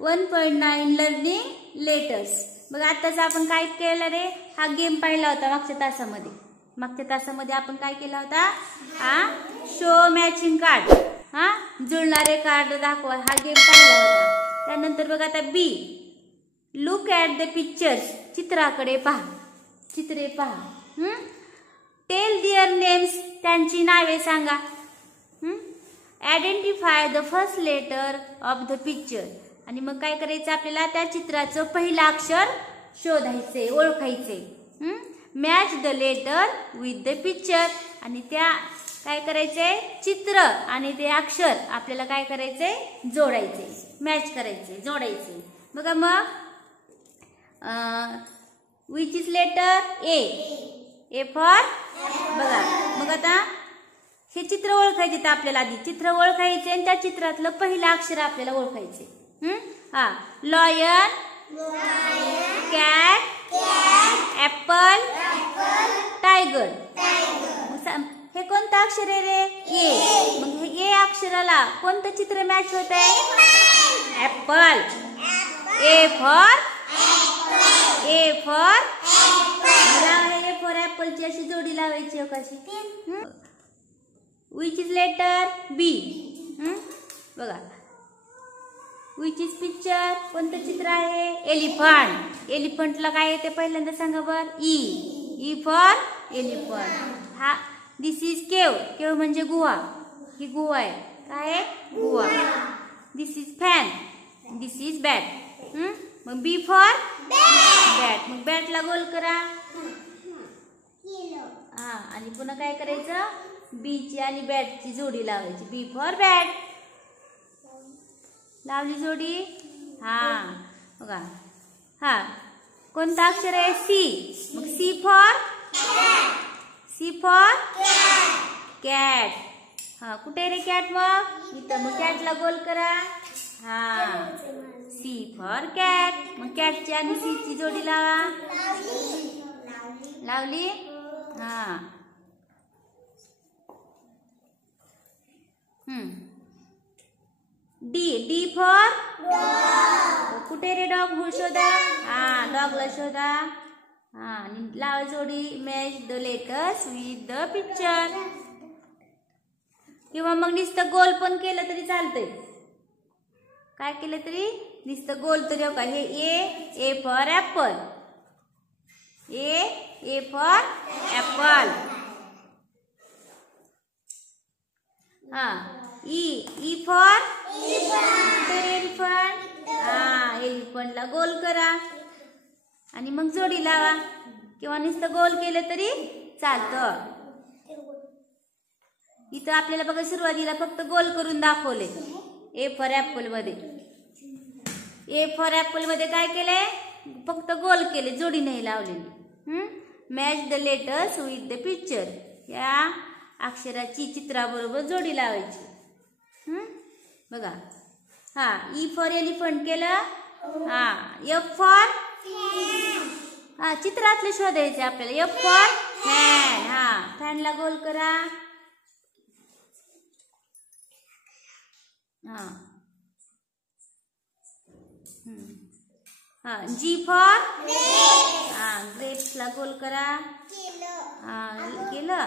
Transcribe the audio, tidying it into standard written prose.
1.9 learning letters. बघा आताच आपण काय केलं रे, हा गेम पाहिला होता मागच्या तासामध्ये. मागच्या तासामध्ये आपण काय केला होता, हा शो मॅचिंग कार्ड, हा जुळणारे कार्ड दाखवा, हा गेम पाहिला होता. त्यानंतर बघा आता बी, लुक ॲट द पिक्चर्स, चित्राकडे पहा, चित्रे पहा. टेल दिअर नेम्स, त्यांची नावे सांगा. Identify the first letter of the picture. आणि मग काय करायचं आपल्याला, त्या चित्राचं पहिलं अक्षर शोधायचे, ओळखायचे. Match the letter with the picture. आणि त्या काय करायचे, चित्र आणि ते अक्षर आपल्याला काय करायचे, जोडायचे, मॅच करायचे, जोडायचे. बघा मग which is letter A, A for, बघा मग आता हे चित्र ओळखायचे. तर आपल्याला आधी चित्र ओळखायचे आणि त्या चित्रातलं पहिलं अक्षर आपल्याला ओळखायचे. हा लॉयन, कॅट, ऍपल, टायगर. हे कोणतं अक्षर आहे रे, ए. मग हे ए अक्षराला कोणतं चित्र मॅच होत आहे, apple. A for, A for, A for ऍपलची अशी जोडी लावायची कशी. विच इज लेटर बी, बघा विच इज पिक्चर, कोणतं चित्र आहे, एलिफंट. एलिफंटला काय येते पहिल्यांदा सांगा बर, ई, ई फॉर एलिफंट. हा दिस इज केव, केव म्हणजे गुहा, ही गुहा आहे, काय आहे, गुहा. This is fan, this is bat. मग बी फॉर बॅट, मग बॅटला गोल करा. हा आणि पुन्हा काय करायचं, बीची आणि बॅटची जोडी लावायची, बी फॉर बॅट. लावली जोडी. हा बघा, हा कोणता अक्षर आहे, सी. मग C for, C for cat. हा कुठे रे कॅट, मग इथं. मग कॅटला गोल करा. हा सी फॉर कॅट. मग कॅटची आणि सीची जोडी लावा. लावली. हा डी, डी फॉर डॉग. कुठे रे डॉग, शोधा. हा डॉगला शोधा. हा आणि लावा जोडी, match the letters with the picture. किंवा मग नुसतं गोल पण केलं तरी चालतंय, काय केलं तरी नुसतं गोल तरी. हो का, हे A for apple, A for apple. हा ई फॉर एलिफंट. हा एलिफंटला गोल करा आणि मग जोडी लावा, किंवा नुसतं गोल केलं तरी चालतं. इथं आपल्याला बघा सुरुवातीला फक्त गोल करून दाखवले ए फॉर ऍपल मध्ये. ए फॉर ऍपल मध्ये काय केलंय, फक्त गोल केले, जोडी नाही लावलेली. Match the letters with the picture, या अक्षराची चित्राबरोबर जोडी लावायची. बघा, हा ई फॉर एलिफंट केलं. हा एफ फॉर, हा चित्रातले शोधायचे आपल्याला, एफ फॉर फॅन. हा फॅनला गोल करा. हा हा जी फॉर, हा ग्रेप्सला गोल करा. हा केलं.